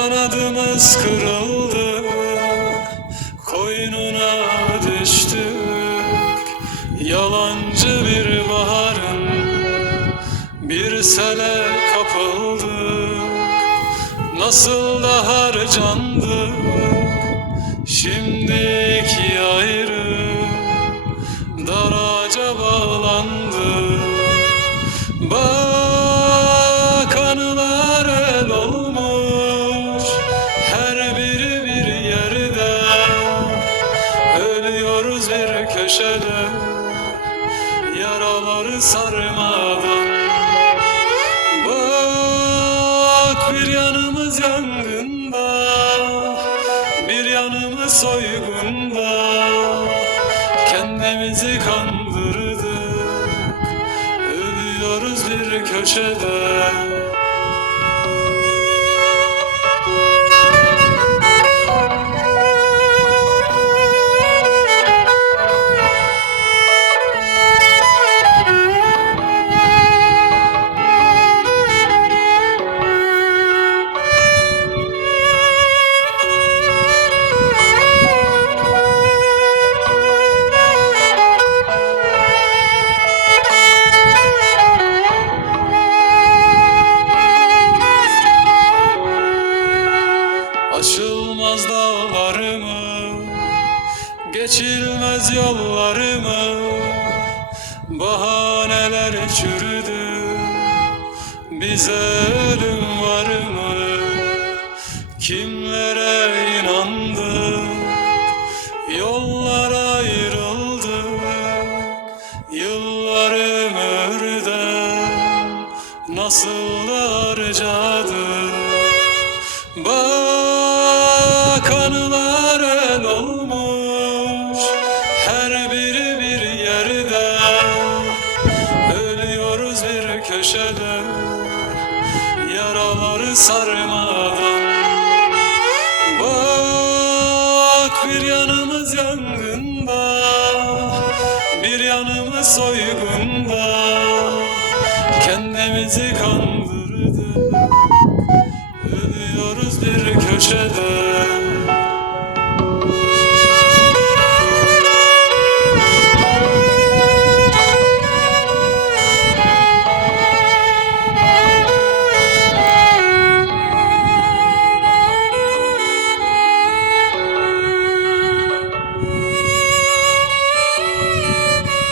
Yuvamız kırıldı Koynuna düştük. Yalancı bir baharın Bir sele kapıldık. Nasıl da harcandık Şimdi iki ayrı Daraca bağlandık Bak köşede Yaraları sarmadan. Bak bir yanımız yangında Bir yanımız soygunda. Kendimizi kandırdık. Ölüyoruz bir köşede Geçilmez yollarımı Bahaneler çürüdü. Bize ölüm var mı? Kimlere inandık Yollar ayrıldı. Yıllar ömürde Nasıl harcadık Bak köşede Yaraları sarmadan. Bak bir yanımız yangında Bir yanımız soygunda. Kendimizi kandırdık Ölüyoruz bir köşede